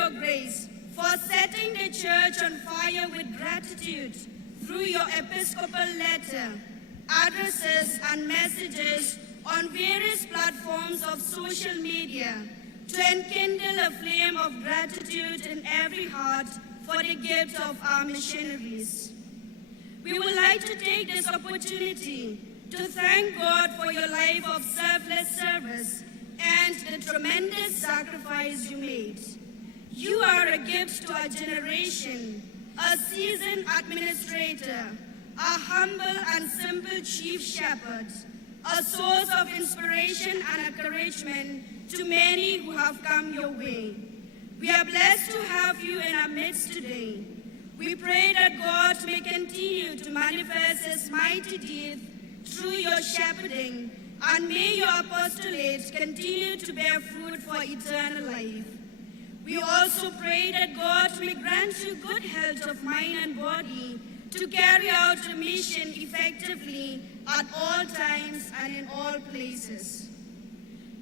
your grace for setting the church on fire with gratitude through your episcopal letter, addresses and messages on various platforms of social media to enkindle a flame of gratitude in every heart for the gift of our missionaries. We would like to take this opportunity to thank God for your life of selfless service and the tremendous sacrifice you made. You are a gift to our generation, a seasoned administrator, a humble and simple chief shepherd, a source of inspiration and encouragement to many who have come your way. We are blessed to have you in our midst today. We pray that God may continue to manifest His mighty deeds through your shepherding, and may your apostolate continue to bear fruit for eternal life. We also pray that God may grant you good health of mind and body to carry out the mission effectively at all times and in all places.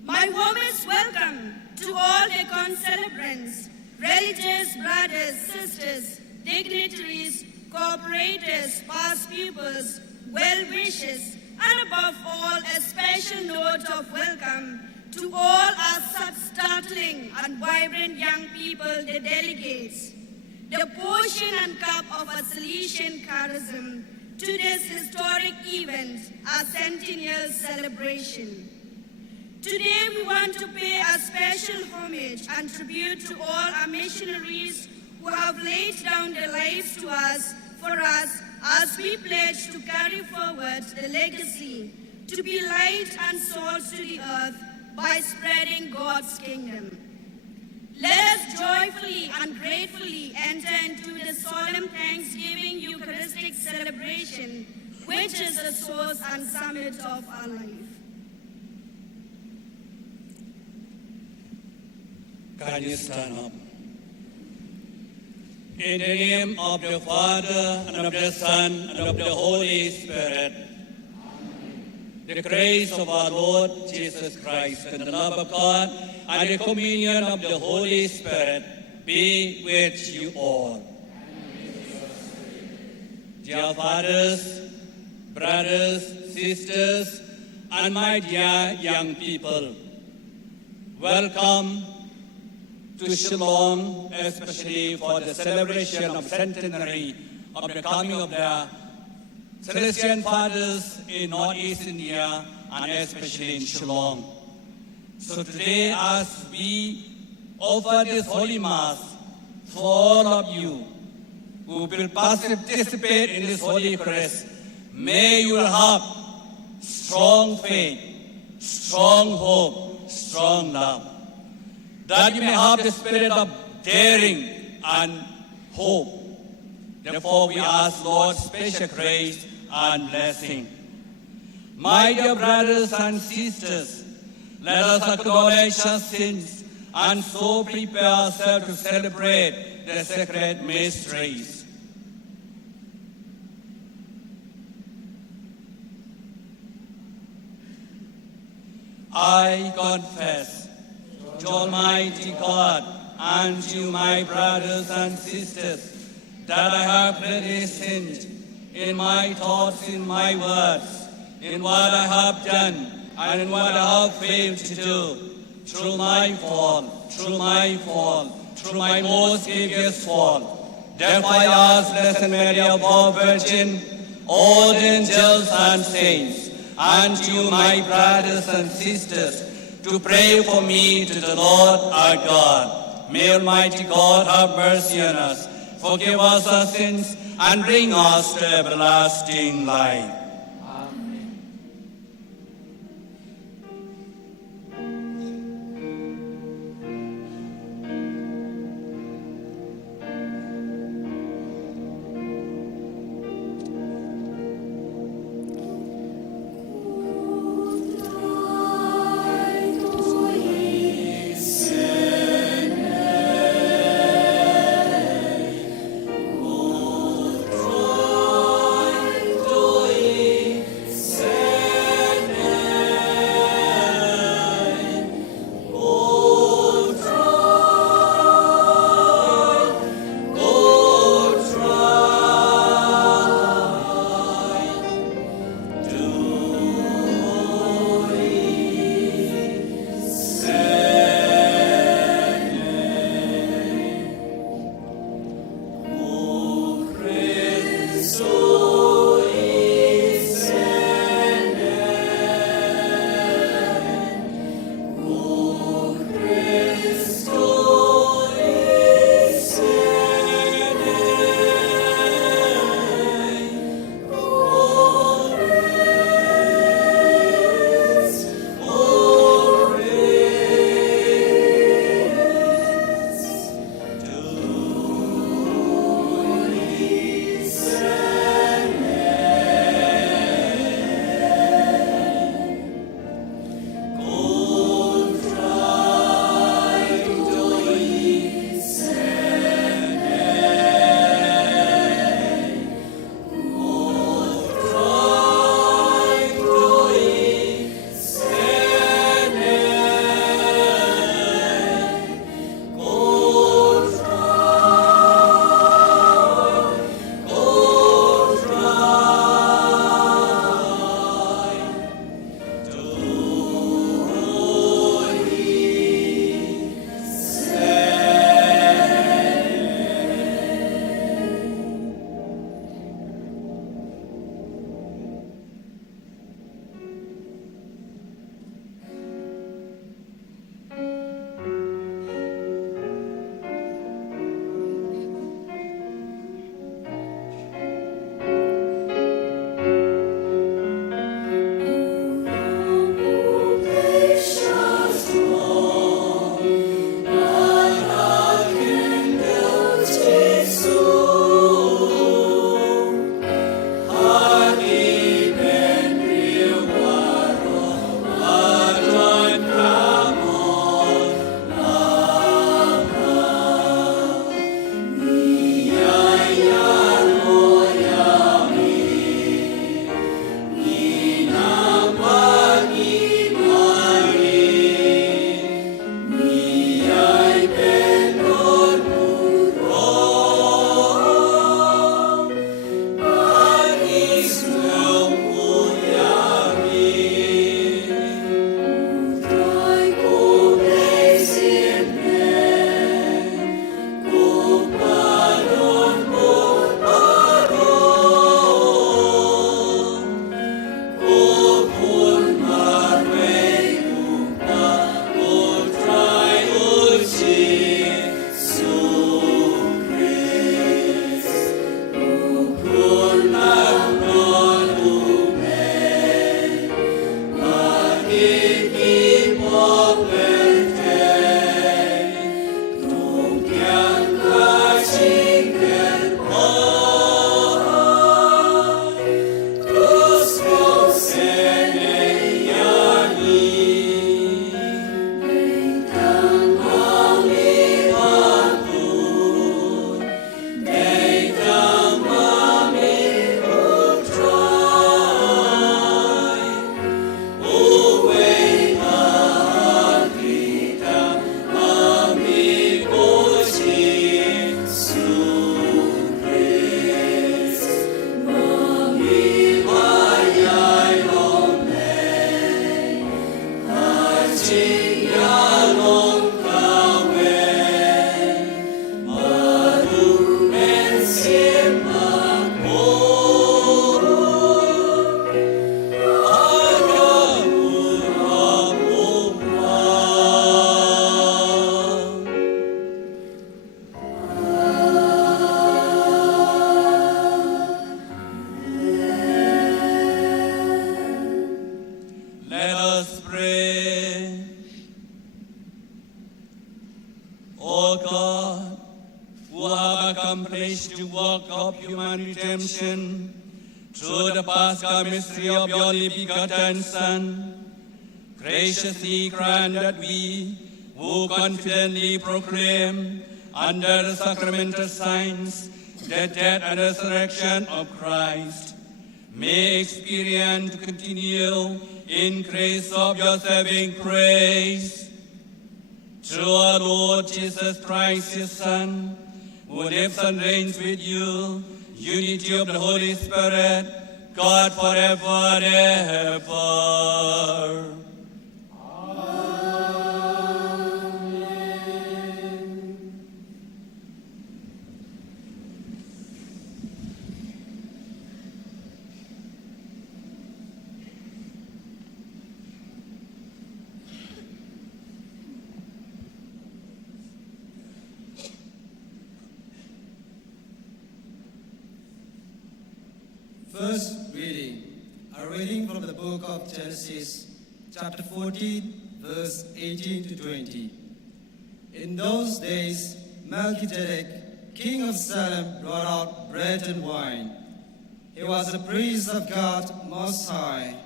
My warmest welcome to all the concelebrants, religious brothers, sisters, dignitaries, cooperators, past pupils, well-wishers, and above all, a special note of welcome to all our such startling and vibrant young people, the delegates. The portion and cup of a Salesian charism to this historic event, our centennial celebration. Today we want to pay a special homage and tribute to all our missionaries who have laid down their lives to us, for us, as we pledge to carry forward the legacy, to be light and salt to the earth by spreading God's kingdom. Let us joyfully and gratefully enter into the solemn Thanksgiving Eucharistic celebration, which is the source and summit of our life. Can you stand up? In the name of the Father, and of the Son, and of the Holy Spirit, Amen. The grace of our Lord Jesus Christ, and the love of God, and the communion of the Holy Spirit be with you all. Dear fathers, brothers, sisters, and my dear young people, welcome to Shillong, especially for the celebration of centenary of the coming of the Salesian Fathers in Northeast India, and especially in Shillong. So today, as we offer this Holy Mass for all of you who will participate in this Holy Eucharist, may you have strong faith, strong hope, strong love, that you may have the spirit of daring and hope. Therefore, we ask Lord's special grace and blessing. My dear brothers and sisters, let us acknowledge our sins and so prepare ourselves to celebrate the sacred mysteries. I confess to Almighty God and you, my brothers and sisters, that I have greatly sinned in my thoughts, in my words, in what I have done, and in what I have failed to do, through my fault, through my most grievous fault. Therefore I ask Blessed Mary, our Virgin, all the angels and saints, and you, my brothers and sisters, to pray for me to the Lord our God. May Almighty God have mercy on us, forgive us our sins, and bring us to everlasting life. O God, who have accomplished the work of human redemption through the Paschal mystery of your only begotten Son, graciously grant that we, who confidently proclaim under the sacramental signs the death and resurrection of Christ, may experience to continue in grace of your saving praise. Through our Lord Jesus Christ, his Son, who lives and reigns with you, unity of the Holy Spirit, God forever and ever. First reading, a reading from the book of Genesis, chapter 14, verse 18 to 20. In those days, Melchizedek, king of Salem, brought out bread and wine. He was a priest of God Most High.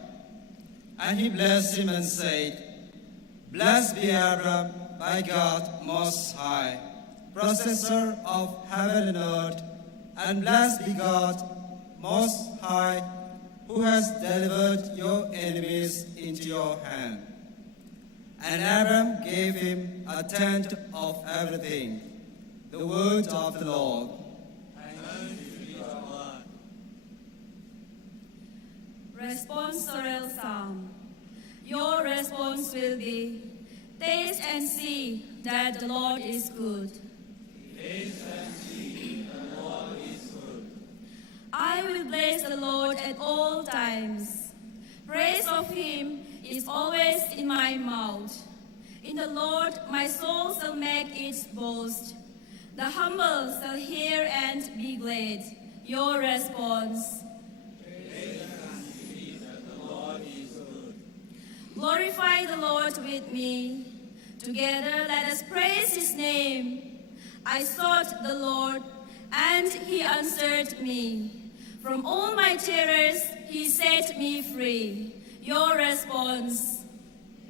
And he blessed him and said, Blessed be Abram by God Most High, possessor of heaven and earth, and blessed be God Most High, who has delivered your enemies into your hand. And Abram gave him a tenth of everything. The word of the Lord. Responsorial Psalm. Your response will be, taste and see that the Lord is good. Taste and see the Lord is good. I will bless the Lord at all times. Praise of him is always in my mouth. In the Lord my soul shall make its boast. The humble shall hear and be glad. Your response. Taste and see that the Lord is good. Glorify the Lord with me. Together let us praise his name. I sought the Lord, and he answered me. From all my terrors, he set me free. Your response.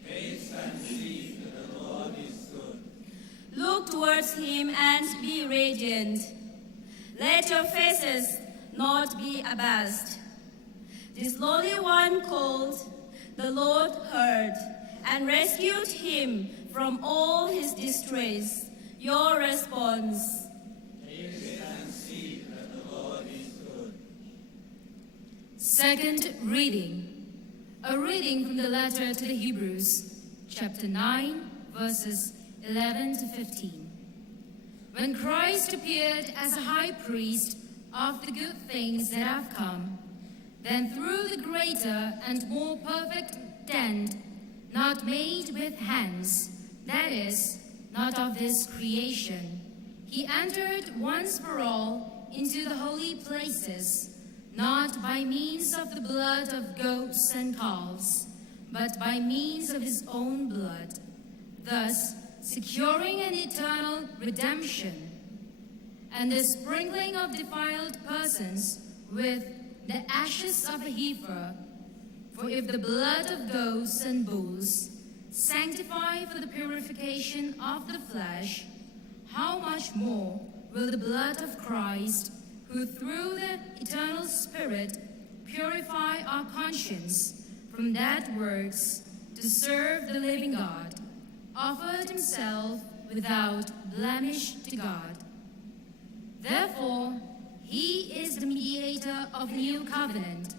Taste and see that the Lord is good. Look towards him and be radiant. Let your faces not be abashed. This lowly one called, the Lord heard, and rescued him from all his distress. Your response. Taste and see that the Lord is good. Second reading. A reading from the letter to the Hebrews, chapter 9, verses 11 to 15. When Christ appeared as a high priest of the good things that have come, then through the greater and more perfect tent, not made with hands, that is, not of this creation, he entered once for all into the holy places, not by means of the blood of goats and calves, but by means of his own blood, thus securing an eternal redemption, and the sprinkling of defiled persons with the ashes of a heifer. For if the blood of goats and bulls sanctify for the purification of the flesh, how much more will the blood of Christ, who through the eternal Spirit purify our conscience from dead works to serve the living God, offered himself without blemish to God. Therefore, he is the mediator of the new covenant,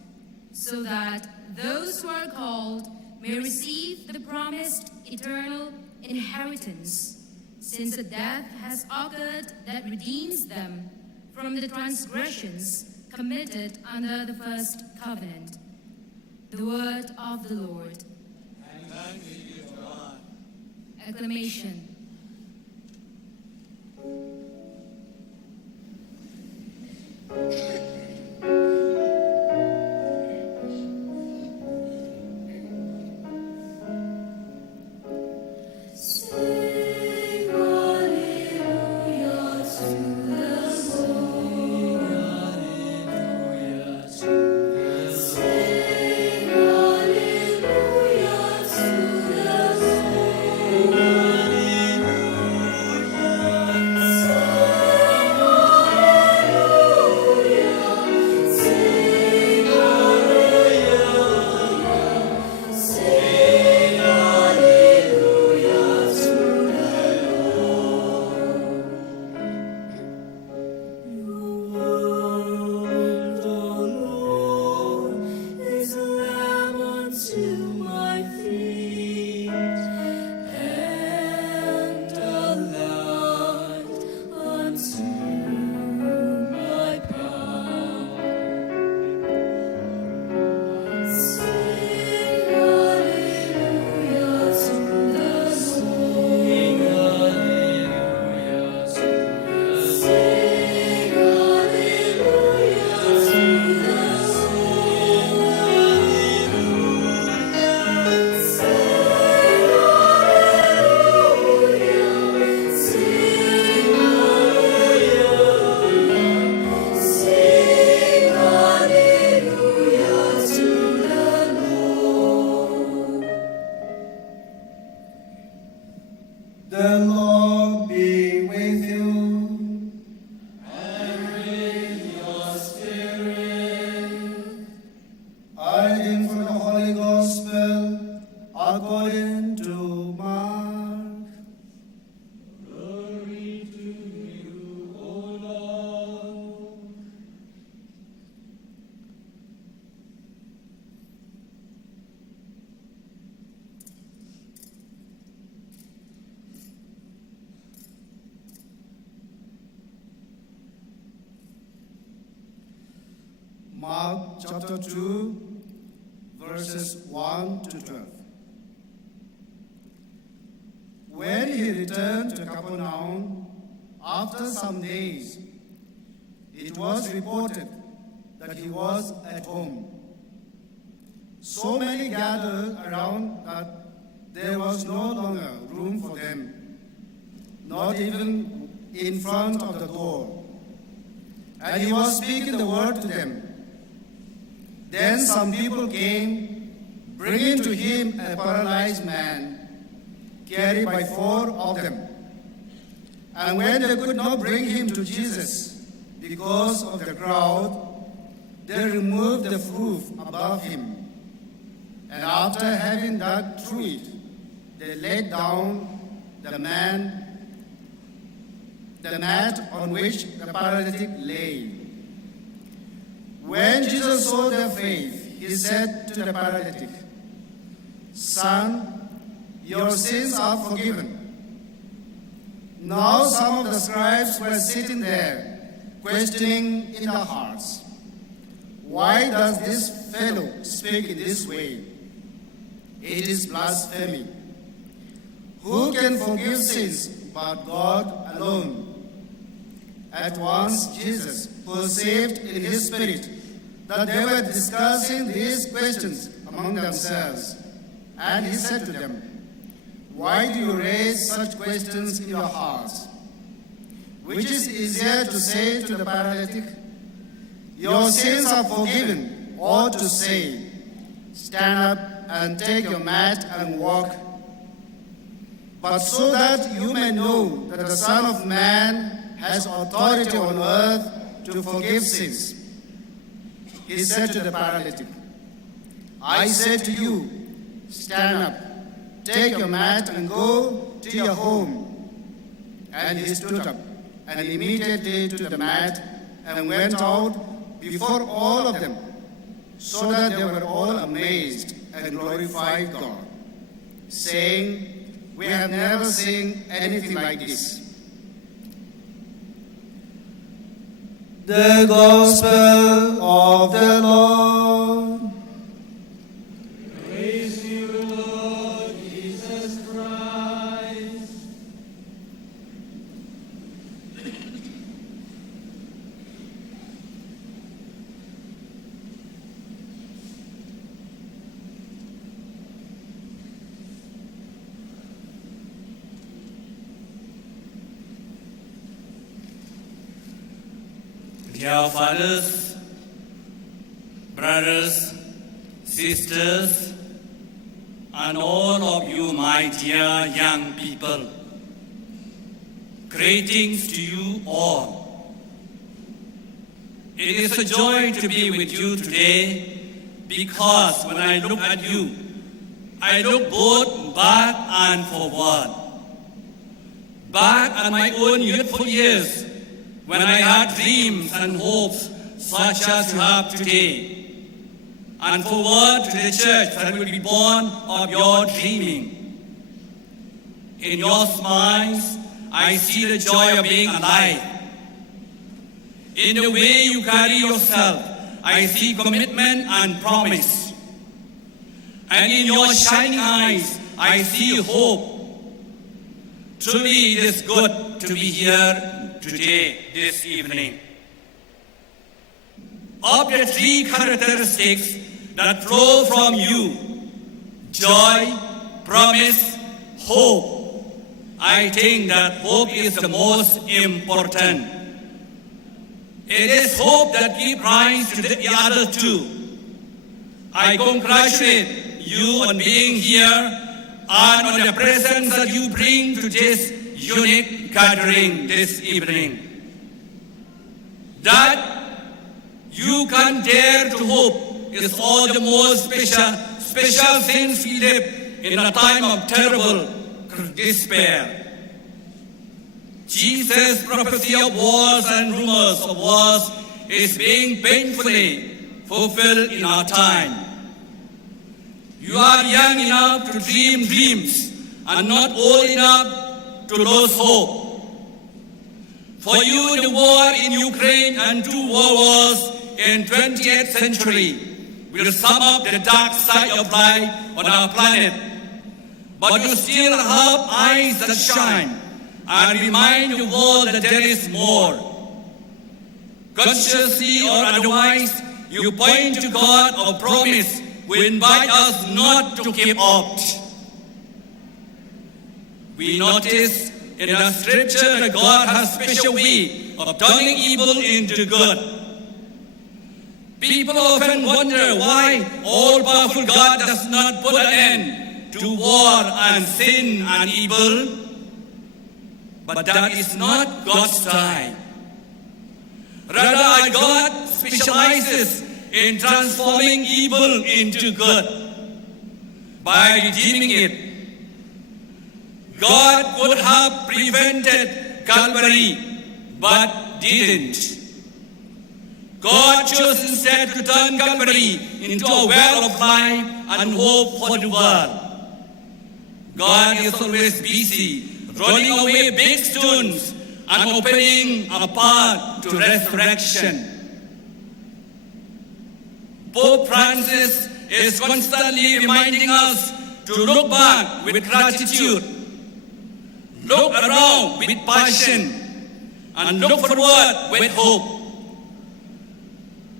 so that those who are called may receive the promised eternal inheritance, since a death has occurred that redeems them from the transgressions committed under the first covenant. The word of the Lord. And thanks be to God. Acclamation. Sing hallelujah. Mark chapter 2, verses 1 to 12. When he returned to Capernaum, after some days, it was reported that he was at home. So many gathered around that there was no longer room for them, not even in front of the door. And he was speaking the word to them. Then some people came, bringing to him a paralyzed man, carried by 4 of them. And when they could not bring him to Jesus because of the crowd, they removed the roof above him. And after having dug through it, they laid down the mat on which the paralytic lay. When Jesus saw their faith, he said to the paralytic, "Son, your sins are forgiven." Now some of the scribes were sitting there, questioning in their hearts, "Why does this fellow speak in this way? It is blasphemy. Who can forgive sins but God alone?" At once Jesus perceived in his spirit that they were discussing these questions among themselves. And he said to them, "Why do you raise such questions in your hearts? Which is easier to say to the paralytic, 'Your sins are forgiven,' or to say, 'Stand up and take your mat and walk'? But so that you may know that the Son of Man has authority on earth to forgive sins." He said to the paralytic, "I say to you, stand up, take your mat and go to your home." And he stood up and immediately took the mat and went out before all of them, so that they were all amazed and glorified God, saying, "We have never seen anything like this." The Gospel of the Lord. Praise you, Lord Jesus Christ. Dear fathers, brothers, sisters, and all of you, my dear young people, greetings to you all. It is a joy to be with you today because when I look at you, I look both back and forward. Back at my own youthful years, when I had dreams and hopes such as you have today, and forward to the church that will be born of your dreaming. In your smiles, I see the joy of being alive. In the way you carry yourself, I see commitment and promise. And in your shining eyes, I see hope. Truly, it is good to be here today, this evening. Of the 3 characteristics that flow from you, joy, promise, hope, I think that hope is the most important. It is hope that gives rise to the other 2. I congratulate you on being here and on the presence that you bring to this unique gathering this evening. That you can dare to hope is all the more special since we live in a time of terrible despair. Jesus' prophecy of wars and rumors of wars is being painfully fulfilled in our time. You are young enough to dream dreams and not old enough to lose hope. For you, the war in Ukraine and 2 world wars in 20th century will sum up the dark side of life on our planet. But you still have eyes that shine and remind the world that there is more. Consciously or otherwise, you point to God or promise, we invite us not to give up. We notice in the scripture that God has a special way of turning evil into good. People often wonder why all-powerful God does not put an end to war and sin and evil. But that is not God's style. Rather, God specializes in transforming evil into good by redeeming it. God would have prevented Calvary, but didn't. God chose instead to turn Calvary into a well of life and hope for the world. God is always busy rolling away big stones and opening a path to resurrection. Pope Francis is constantly reminding us to look back with gratitude, look around with passion, and look forward with hope.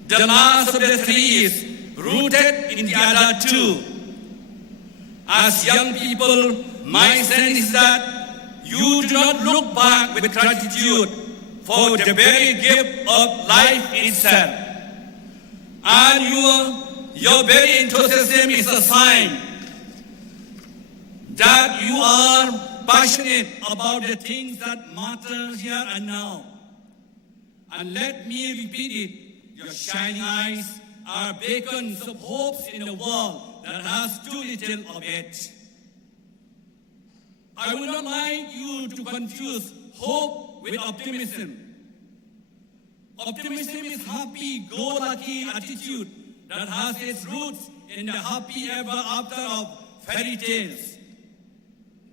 The mass of the three is rooted in the other two. As young people, my sense is that you do not look back with gratitude for the very gift of life itself. And your very enthusiasm is a sign that you are passionate about the things that matter here and now. And let me repeat it, your shining eyes are beacons of hopes in a world that has too little of it. I would not like you to confuse hope with optimism. Optimism is happy-go-lucky attitude that has its roots in the happy ever after of fairy tales.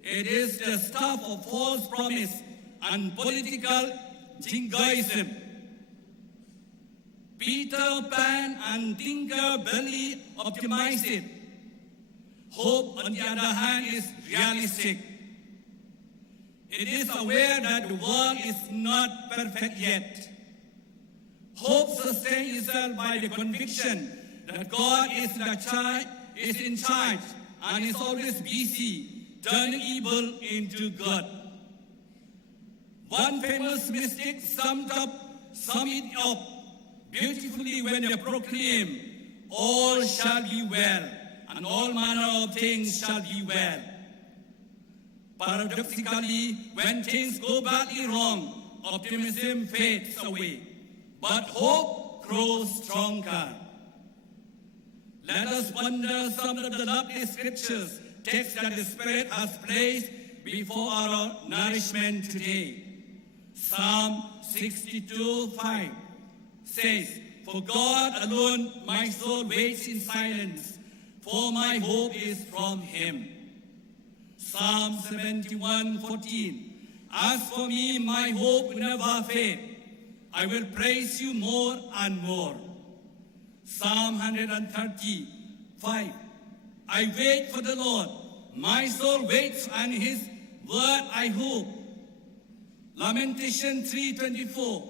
It is the stuff of false promise and political jingoism. Peter Pan and Tinker barely optimize it. Hope, on the other hand, is realistic. It is aware that the world is not perfect yet. Hope sustains itself by the conviction that God is in charge and is always busy turning evil into good. One famous mystic summed it up beautifully when they proclaimed, all shall be well, and all manner of things shall be well. Paradoxically, when things go badly wrong, optimism fades away, but hope grows stronger. Let us wonder some of the lovely scriptures, texts that the Spirit has placed before our nourishment today. Psalm 62:5 says, for God alone my soul waits in silence, for my hope is from Him. Psalm 71:14, as for me, my hope will never fade. I will praise you more and more. Psalm 135, I wait for the Lord. My soul waits, and His word I hope. Lamentation 3:24,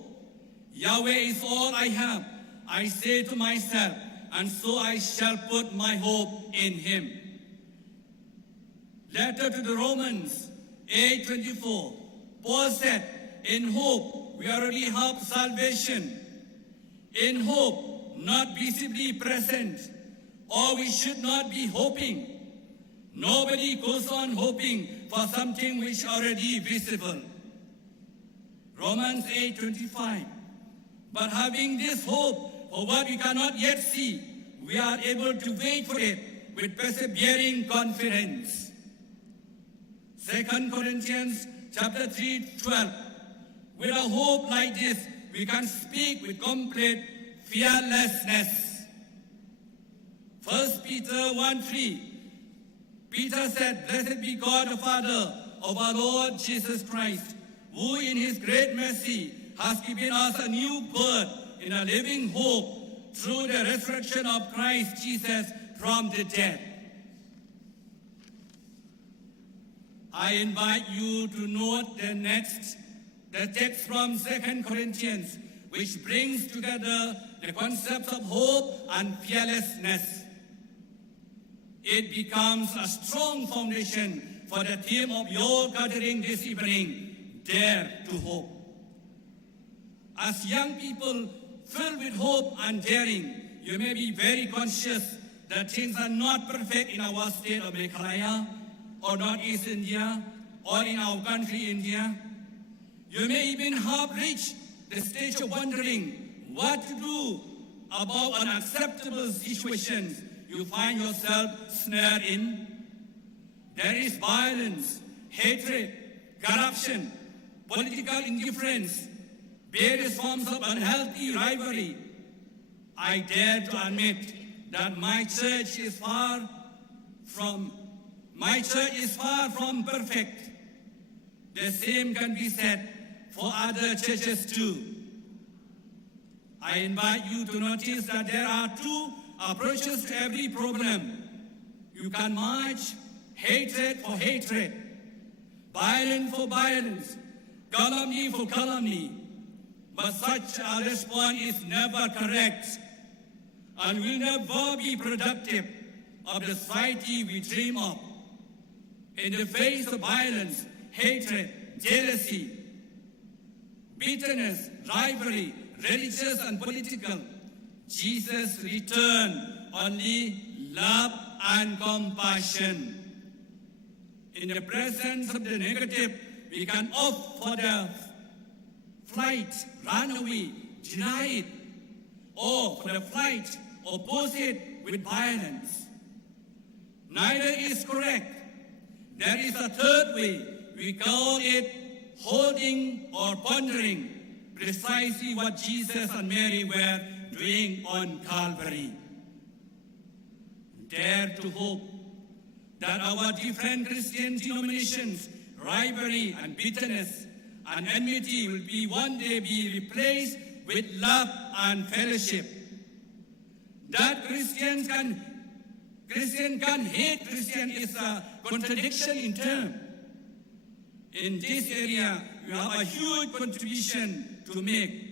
Yahweh is all I have. I say to myself, and so I shall put my hope in Him. Letter to the Romans 8:24, Paul said, in hope we already have salvation. In hope, not visibly present, or we should not be hoping. Nobody goes on hoping for something which is already visible. Romans 8:25, but having this hope for what we cannot yet see, we are able to wait for it with persevering confidence. 2 Corinthians chapter 3:12, with a hope like this, we can speak with complete fearlessness. 1 Peter 1:3, Peter said, blessed be God the Father of our Lord Jesus Christ, who in His great mercy has given us a new birth in a living hope through the resurrection of Christ Jesus from the dead. I invite you to note the text from 2 Corinthians, which brings together the concepts of hope and fearlessness. It becomes a strong foundation for the theme of your gathering this evening, Dare to Hope. As young people filled with hope and daring, you may be very conscious that things are not perfect in our state of Meghalaya, or Northeast India, or in our country, India. You may even have reached the stage of wondering what to do about unacceptable situations you find yourself snared in. There is violence, hatred, corruption, political indifference, various forms of unhealthy rivalry. I dare to admit that my church is far from perfect. The same can be said for other churches too. I invite you to notice that there are two approaches to every problem. You can match hatred for hatred, violence for violence, calumny for calumny. But such a response is never correct and will never be productive of the society we dream of. In the face of violence, hatred, jealousy, bitterness, rivalry, religious and political, Jesus returned only love and compassion. In the presence of the negative, we can opt for the flight, run away, deny it, or for the flight, oppose it with violence. Neither is correct. There is a third way. We call it holding or pondering, precisely what Jesus and Mary were doing on Calvary. Dare to hope that our different Christian denominations, rivalry and bitterness and enmity will be one day be replaced with love and fellowship. That Christian can hate Christian is a contradiction in terms. In this area, you have a huge contribution to make.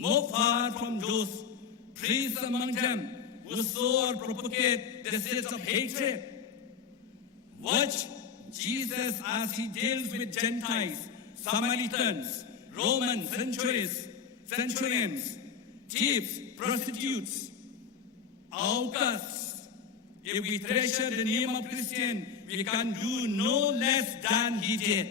More far from those priests among them who sow or propagate the seeds of hatred. Watch Jesus as he deals with Gentiles, Samaritans, Roman centurions, thieves, prostitutes, outcasts. If we treasure the name of Christian, we can do no less than he did.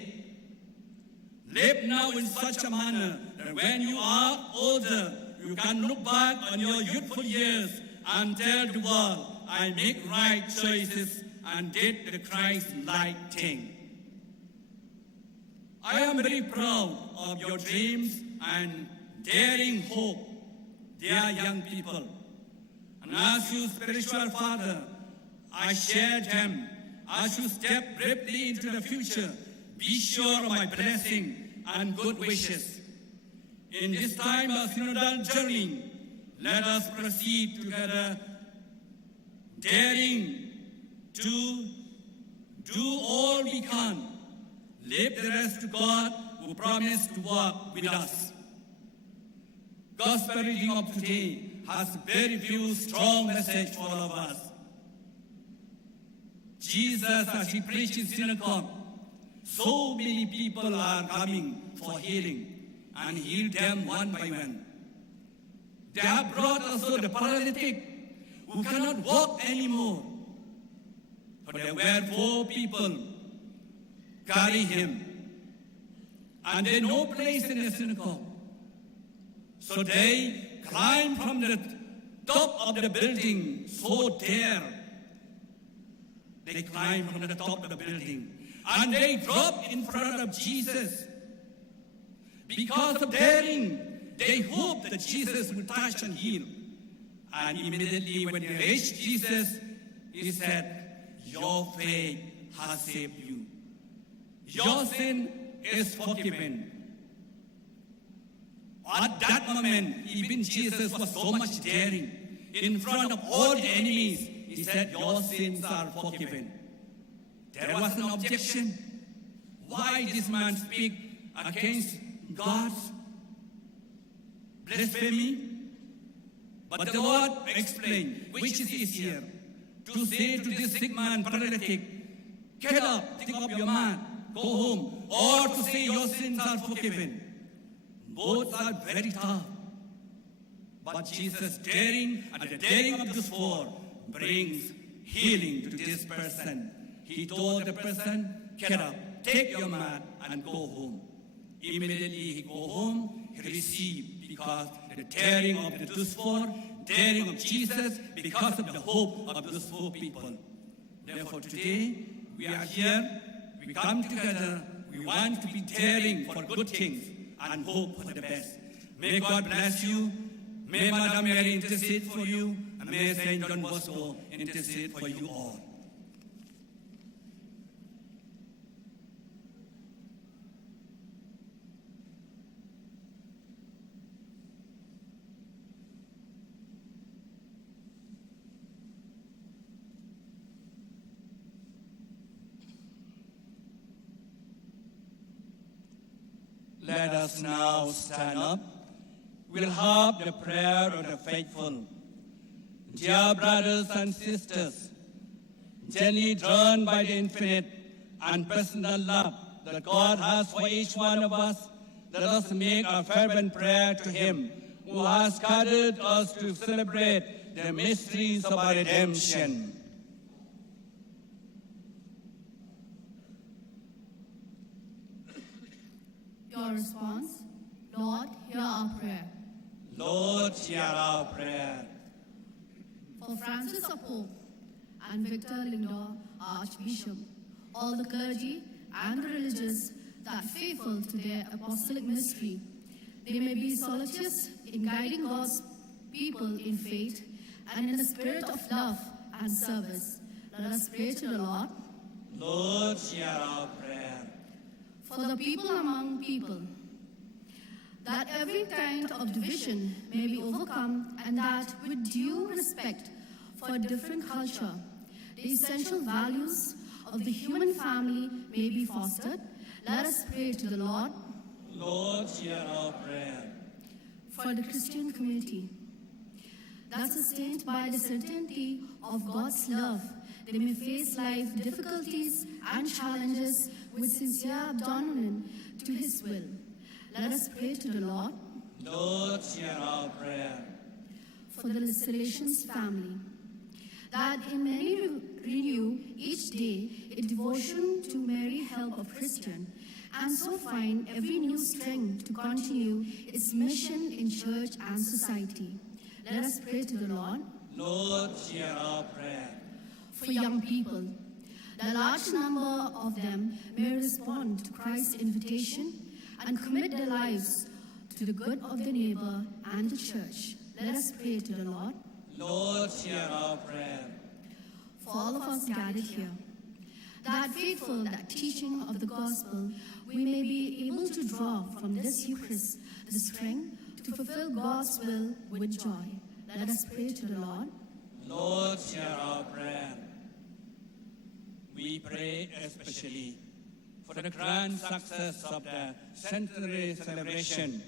Live now in such a manner that when you are older, you can look back on your youthful years and tell the world, I make right choices and did the Christ-like thing. I am very proud of your dreams and daring hope, dear young people. And as your spiritual father, I share them. As you step bravely into the future, be sure of my blessing and good wishes. In this time of synodal journey, let us proceed together, daring to do all we can. Leave the rest to God, who promised to work with us. Gospel reading of today has a very few strong message for all of us. Jesus, as he preached in synagogue, so many people are coming for healing, and healed them one by one. They have brought also the paralytic who cannot walk anymore. But there were 4 people carry him, and there no place in the synagogue. So they climbed from the top of the building, so dare. They climbed from the top of the building, and they dropped in front of Jesus. Because of daring, they hoped that Jesus would touch and heal. And immediately when they reached Jesus, he said, your faith has saved you. Your sin is forgiven. At that moment, even Jesus was so much daring. In front of all the enemies, he said, your sins are forgiven. There was an objection. Why this man speak against God's blasphemy? But the Lord explained, which is easier, to say to this sick man, paralytic, get up, take up your mat, go home, or to say your sins are forgiven. Both are very tough. But Jesus' daring and the daring of this four brings healing to this person. He told the person, get up, take your mat and go home. Immediately he go home, he received because the daring of those four, daring of Jesus, because of the hope of those four people. Therefore today we are here, we come together, we want to be daring for good things and hope for the best. May God bless you. May Madam Mary intercede for you, and may Saint John Bosco intercede for you all. Let us now stand up. We'll have the prayer of the faithful. Dear brothers and sisters, gently drawn by the infinite and personal love that God has for each one of us, let us make a fervent prayer to Him who has gathered us to celebrate the mysteries of our redemption. Your response, Lord, hear our prayer. Lord, hear our prayer. For Francis of Pope and Victor Lindor, Archbishop, all the clergy and the religious that faithful to their apostolic ministry, they may be solicitous in guiding God's people in faith and in the spirit of love and service. Let us pray to the Lord. Lord, hear our prayer. For the people among people, that every kind of division may be overcome, and that with due respect for a different culture, the essential values of the human family may be fostered. Let us pray to the Lord. Lord, hear our prayer. For the Christian community, that sustained by the certainty of God's love, they may face life difficulties and challenges with sincere abandonment to His will. Let us pray to the Lord. Lord, hear our prayer. For the Salesians family, that in many renew each day a devotion to Mary, help of Christian, and so find every new strength to continue its mission in church and society. Let us pray to the Lord. Lord, hear our prayer. For young people, the large number of them may respond to Christ's invitation and commit their lives to the good of their neighbor and the church. Let us pray to the Lord. Lord, hear our prayer. For all of us gathered here, that faithful, that teaching of the gospel, we may be able to draw from this Eucharist the strength to fulfill God's will with joy. Let us pray to the Lord. Lord, hear our prayer. We pray especially for the grand success of the centenary celebration.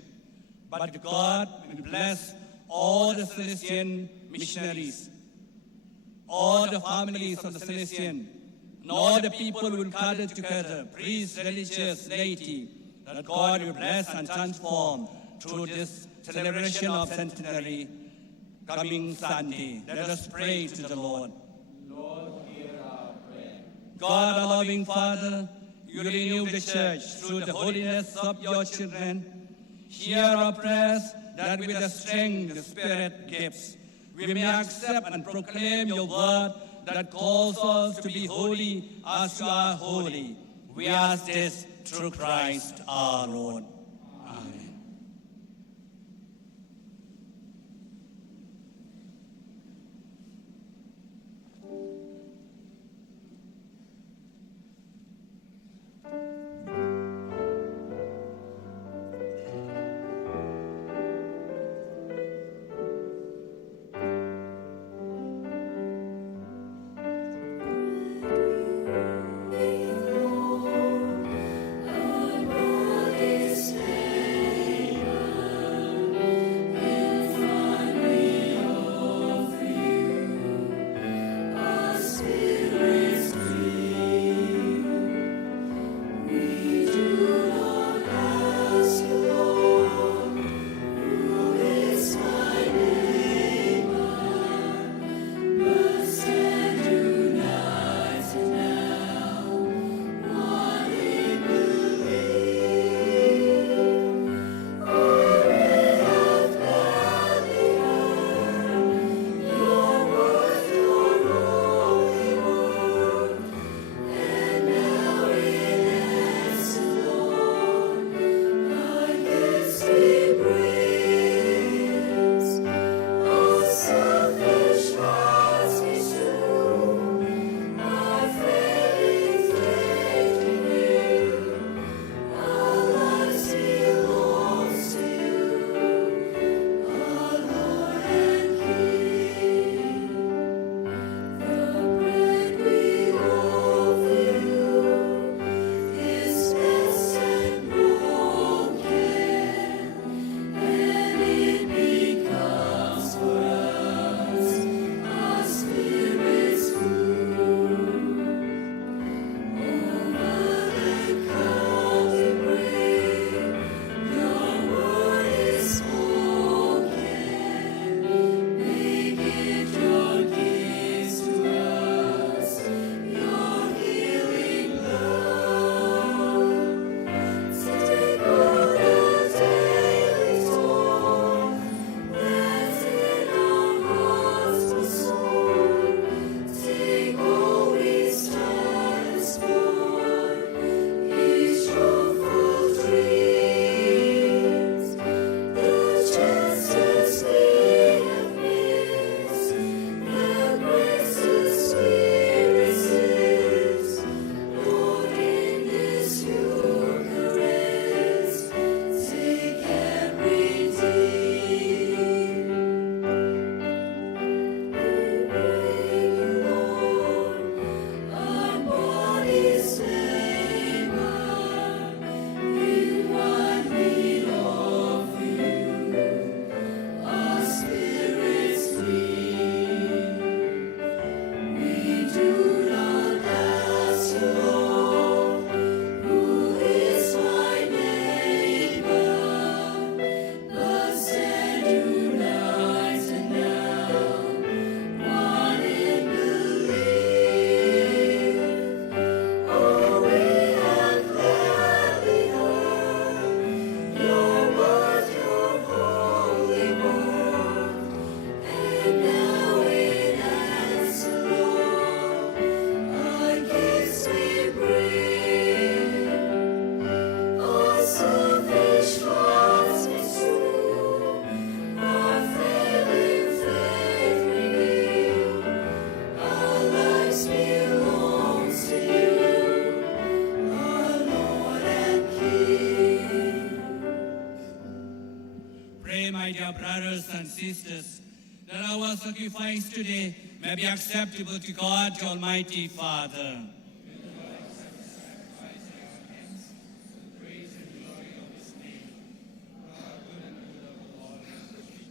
But God will bless all the Salesian missionaries, all the families of the Salesian, and all the people who will gather together, priests, religious, laity, that God will bless and transform through this celebration of centenary coming Sunday. Let us pray to the Lord. Lord, hear our prayer. God, our loving Father, you renew the church through the holiness of your children. Hear our prayers that with the strength the Spirit gives, we may accept and proclaim your word that calls us to be holy as you are holy. We ask this through Christ our Lord. Amen. pray, my dear brothers and sisters, that our sacrifice today may be acceptable to God, the Almighty Father.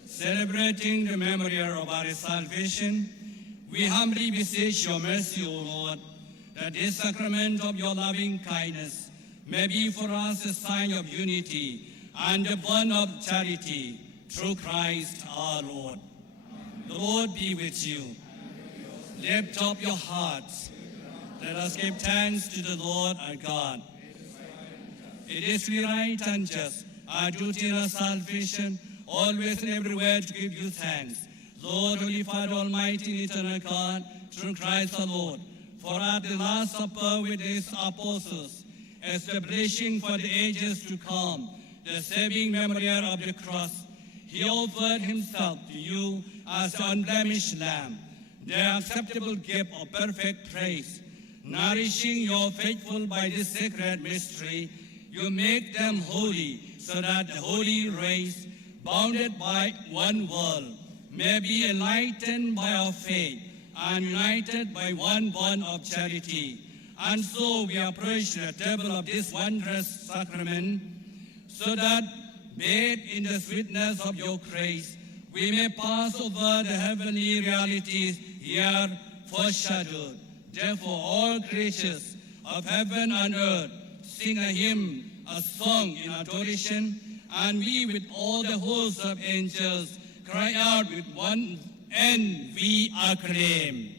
Celebrating the memorial of our salvation, we humbly beseech your mercy, O Lord, that this sacrament of your loving kindness may be for us a sign of unity and a bond of charity through Christ our Lord. The Lord be with you. Lift up your hearts. Let us give thanks to the Lord our God. It is right and just, our duty and our salvation, always and everywhere to give you thanks. Lord, Holy Father, Almighty and eternal God, through Christ our Lord, for at the Last Supper with his apostles, establishing for the ages to come the saving memorial of the cross, he offered himself to you as the unblemished Lamb, the acceptable gift of perfect praise. Nourishing your faithful by this sacred mystery, you make them holy, so that the holy race, bounded by one world, may be enlightened by our faith and united by one bond of charity. And so we approach the table of this wondrous sacrament, so that, bathed in the sweetness of your grace, we may pass over the heavenly realities here foreshadowed. Therefore, all creatures of heaven and earth sing a hymn, a song in adoration, and we with all the hosts of angels cry out with one and we acclaim.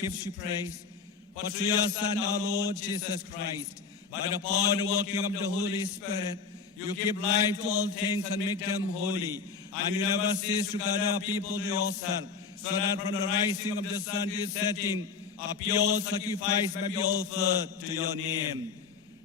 Gives you praise, but through your Son, our Lord Jesus Christ, by the power and working of the Holy Spirit, you give life to all things and make them holy, and you never cease to gather people to yourself, so that from the rising of the sun to its setting, a pure sacrifice may be offered to your name.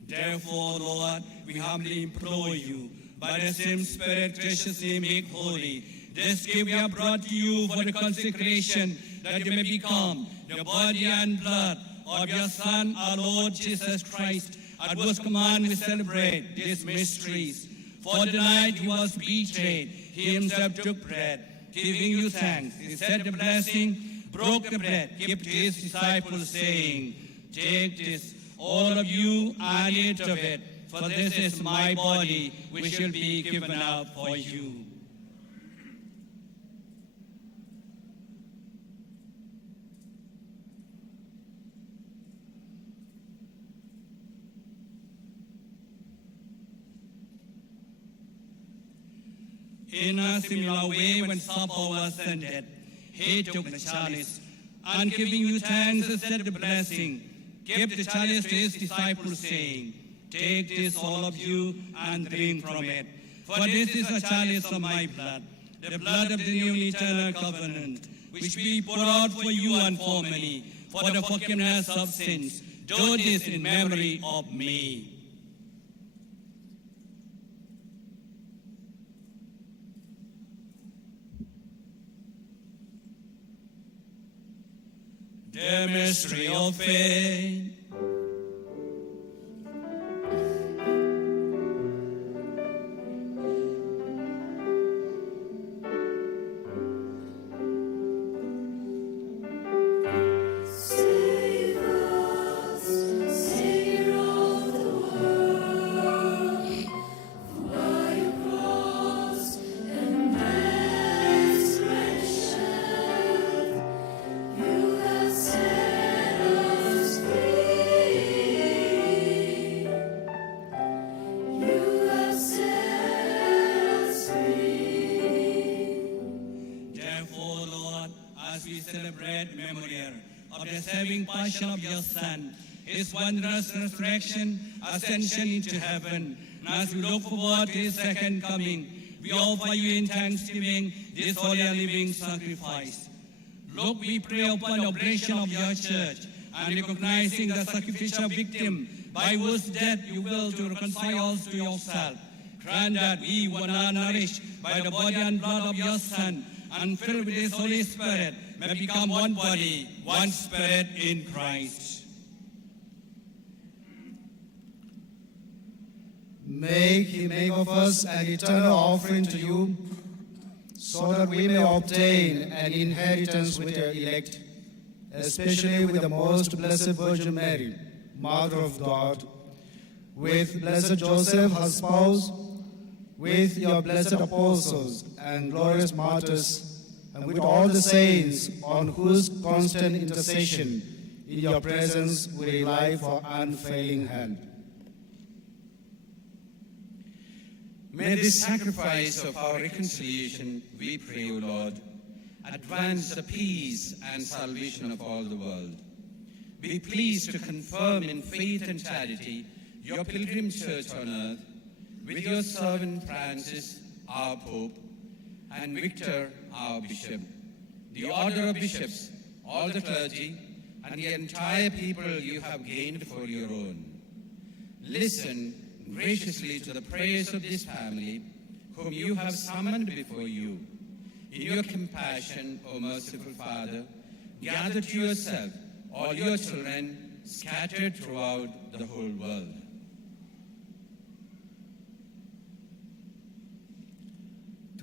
Therefore, Lord, we humbly implore you, by the same Spirit graciously make holy this gift we have brought to you for the consecration, that you may become the body and blood of your Son, our Lord Jesus Christ, at whose command we celebrate these mysteries. For the night he was betrayed, he himself took bread, giving you thanks, he said the blessing, broke the bread, gave to his disciples, saying, "Take this, all of you, and eat of it, for this is my body, which shall be given up for you." In a similar way, when supper was ended, he took the chalice, and giving you thanks, he said the blessing, gave the chalice to his disciples, saying, "Take this, all of you, and drink from it. For this is a chalice of my blood, the blood of the new and eternal covenant, which we pour out for you and for many, for the forgiveness of sins. Do this in memory of me." The mystery of faith. Celebrate memorial of the saving passion of your Son, his wondrous resurrection, ascension into heaven, and as we look forward to his second coming, we offer you in thanksgiving this holy and living sacrifice. Look, we pray upon the oblation of your church, and recognizing the sacrificial victim by whose death you will to reconcile us to yourself. Grant that we, who are nourished by the body and blood of your Son, and filled with his Holy Spirit, may become one body, one spirit in Christ. May he make of us an eternal offering to you, so that we may obtain an inheritance with the elect, especially with the most blessed Virgin Mary, Mother of God, with blessed Joseph, her spouse, with your blessed apostles and glorious martyrs, and with all the saints on whose constant intercession in your presence we rely for unfailing help. May this sacrifice of our reconciliation, we pray, O Lord, advance the peace and salvation of all the world. Be pleased to confirm in faith and charity your pilgrim church on earth, with your servant Francis, our Pope, and Victor, our Bishop, the order of bishops, all the clergy, and the entire people you have gained for your own. Listen graciously to the prayers of this family, whom you have summoned before you. In your compassion, O merciful Father, gather to yourself all your children scattered throughout the whole world.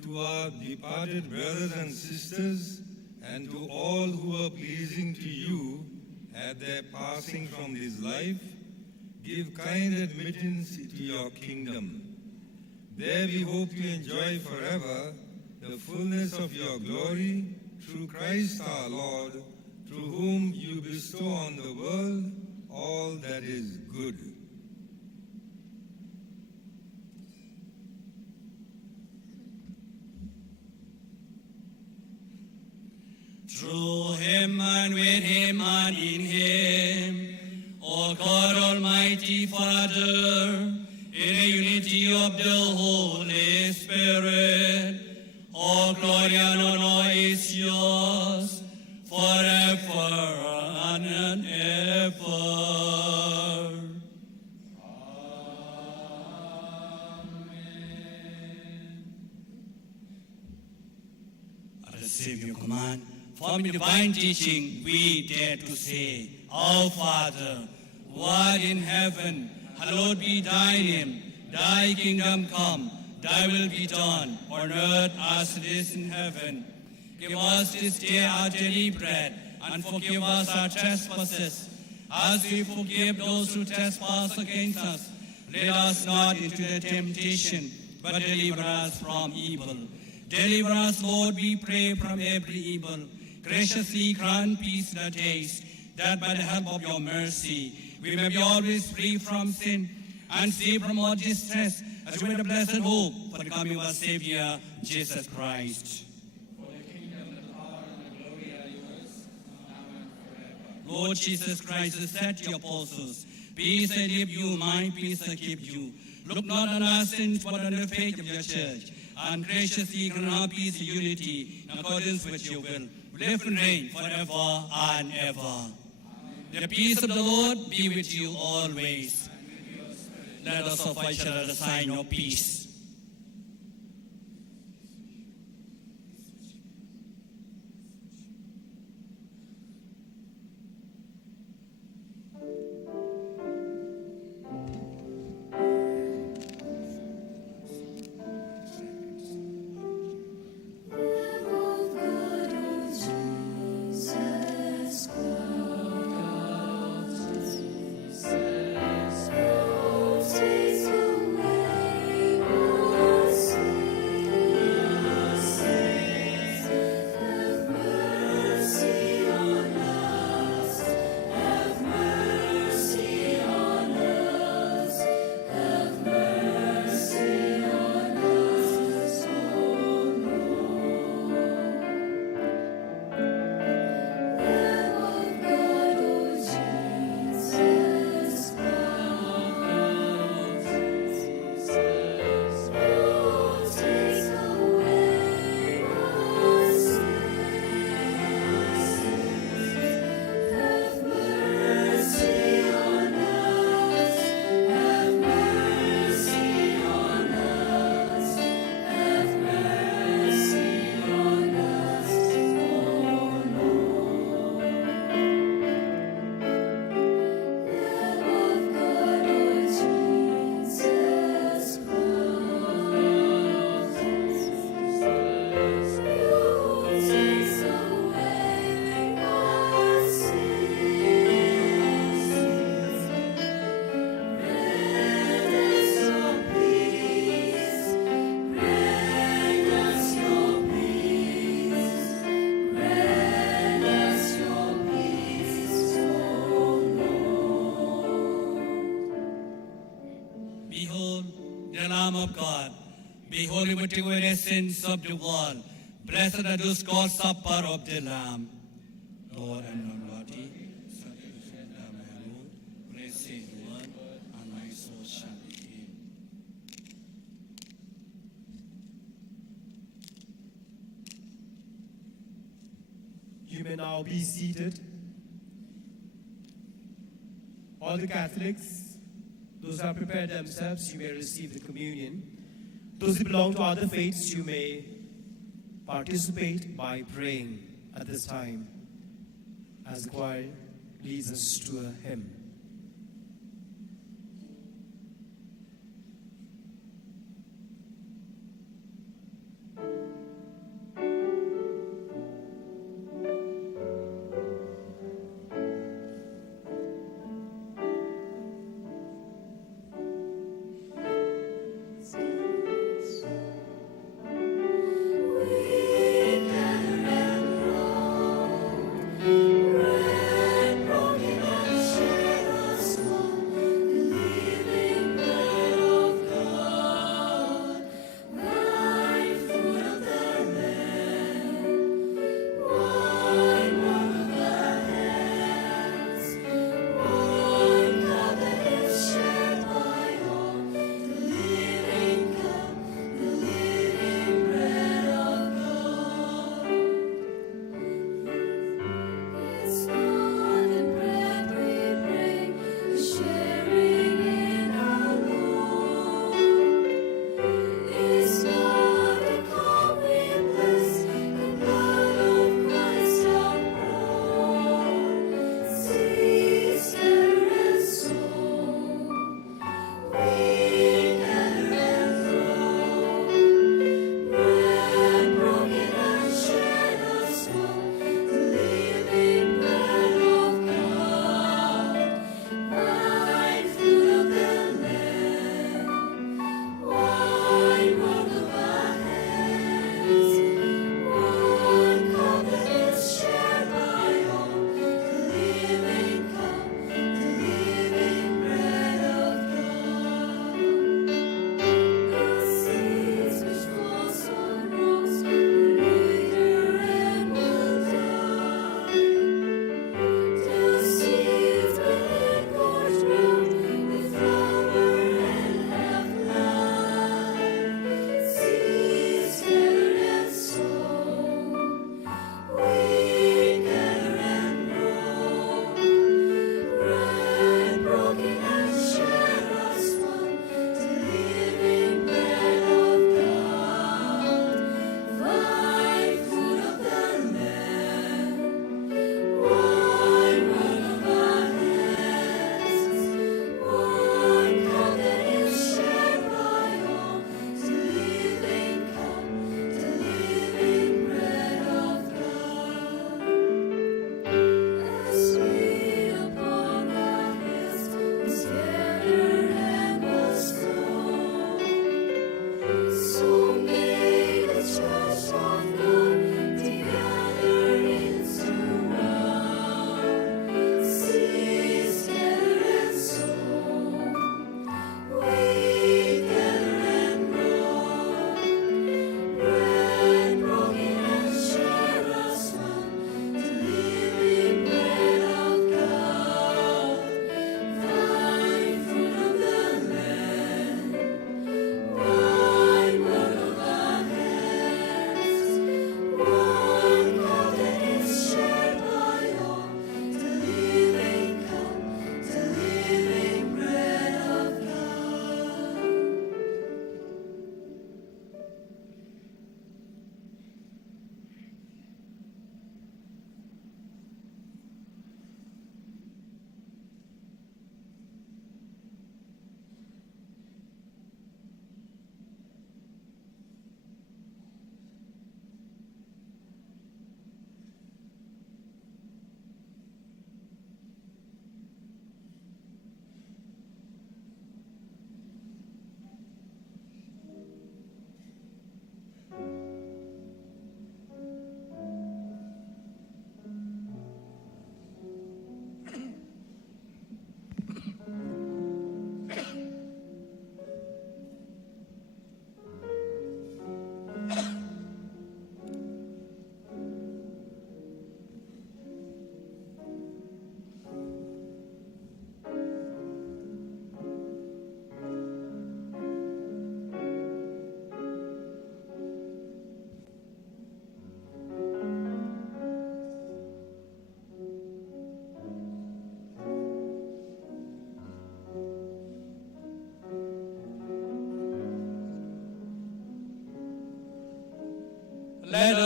To our departed brothers and sisters, and to all who are pleasing to you at their passing from this life, give kind admittance to your kingdom. There we hope to enjoy forever the fullness of your glory, through Christ our Lord, through whom you bestow on the world all that is good. Through him and with him and in him, O God Almighty Father, in the unity of the Holy Spirit, all glory and honor is yours forever and ever. At the Savior command, from the divine teaching, we dare to say, Our Father, who art in heaven, hallowed be thy name. Thy kingdom come, thy will be done, on earth as it is in heaven. Give us this day our daily bread, and forgive us our trespasses, as we forgive those who trespass against us. Lead us not into the temptation, but deliver us from evil. Deliver us, Lord, we pray, from every evil. Graciously grant peace in our days, that by the help of your mercy we may be always free from sin and saved from all distress, as we wait the blessed hope for the coming of our Savior, Jesus Christ. Lord Jesus Christ has said to your apostles, peace I leave you, my peace I give you. Look not on our sins, but on the faith of your church, and graciously grant our peace and unity in accordance with your will. Live and reign forever and ever. Amen. The peace of the Lord be with you always. Let us offer each other the sign of peace. Of God, be holy, but take away the sins of the world. Blessed are those called supper of the Lamb. Lord, and not worthy, sanctify my Lord, receive the word, and my soul shall be healed. You may now be seated. All the Catholics, those who have prepared themselves, you may receive the communion. Those who belong to other faiths, you may participate by praying at this time as the choir leads us to a hymn. Red, broken and shed.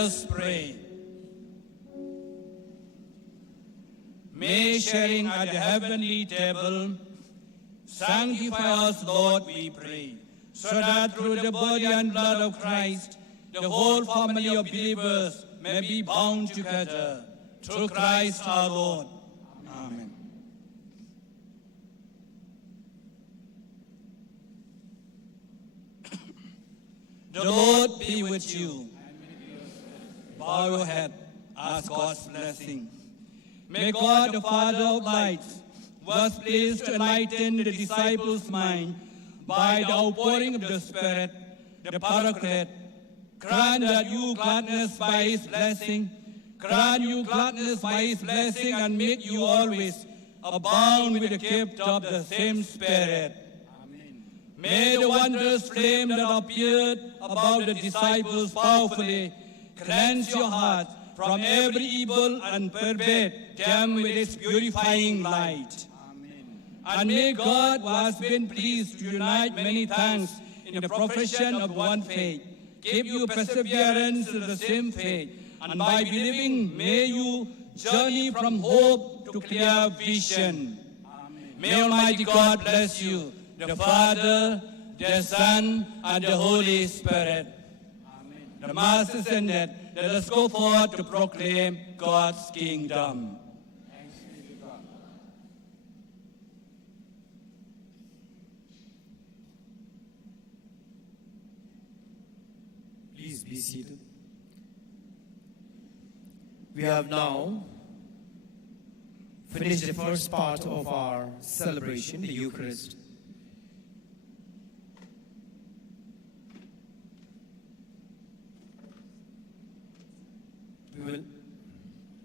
us pray. May sharing at the heavenly table sanctify us, Lord, we pray, so that through the body and blood of Christ, the whole family of believers may be bound together. Through Christ our Lord. Amen. The Lord be with you. Bow your head, ask God's blessing. May God, the Father of lights, was pleased to enlighten the disciples' mind by the outpouring of the Spirit, the Paraclete. Grant that you gladness by His blessing, grant you gladness by His blessing, and make you always abound with the gift of the same Spirit. Amen. May the wondrous flame that appeared above the disciples powerfully cleanse your heart from every evil and pervade them with its purifying light. Amen. And may God, who has been pleased to unite many tongues in the profession of one faith, give you perseverance in the same faith, and by believing may you journey from hope to clear vision. Amen. May Almighty God bless you, the Father, the Son, and the Holy Spirit. Amen. The Mass is ended. Let us go forth to proclaim God's kingdom. Thanks be to God. Please be seated. We have now finished the first part of our celebration, the Eucharist.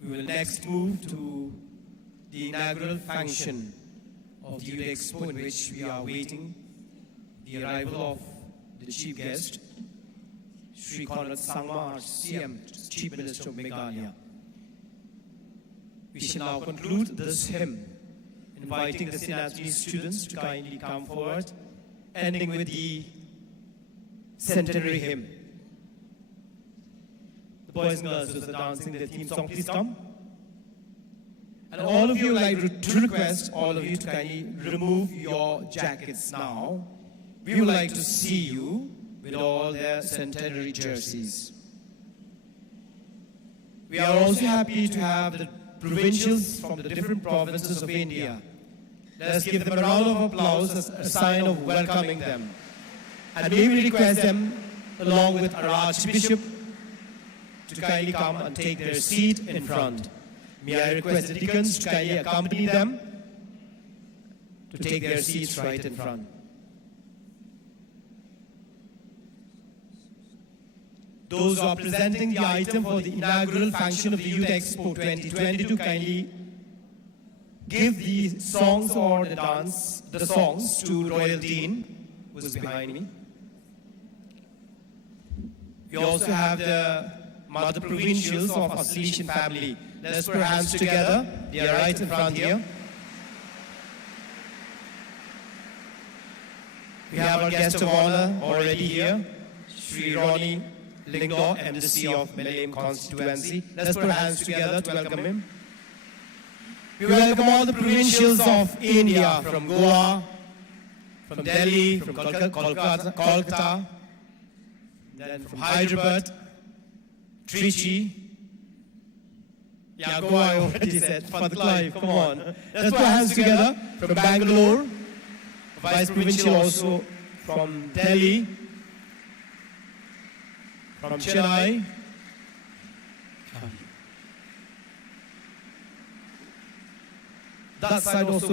We will next move to the inaugural function of the Expo, in which we are waiting the arrival of the chief guest, Sri Conrad Sangma, our CM, Chief Minister of Meghalaya. We shall now conclude this hymn, inviting the Sinatra students to kindly come forward, ending with the centenary hymn. The boys and girls who are dancing their theme song, please come. And all of you, like to request all of you to kindly remove your jackets now. We would like to see you with all their centenary jerseys. We are also happy to have the provincials from the different provinces of India. Let us give them a round of applause as a sign of welcoming them. And may we request them, along with our Archbishop, to kindly come and take their seat in front. May I request the deacons to kindly accompany them to take their seats right in front. Those who are presenting the item for the inaugural function of the Youth Expo 2022 kindly give the songs or the songs to Royal Dean, who is behind me. We also have the Mother Provincials of our Salesian family. Let's put our hands together. They are right in front here. We have our guest of honor already here, Sri Ronnie Lingor, MDC of Malayam constituency. Let's put our hands together to welcome him. We welcome all the provincials of India, from Goa, from Delhi, from Kolkata, then from Hyderabad, Trichy. Yeah, Goa I already said, Father Clive, come on. Let's put our hands together. From Bangalore, Vice Provincial also from Delhi, from Chennai, that side also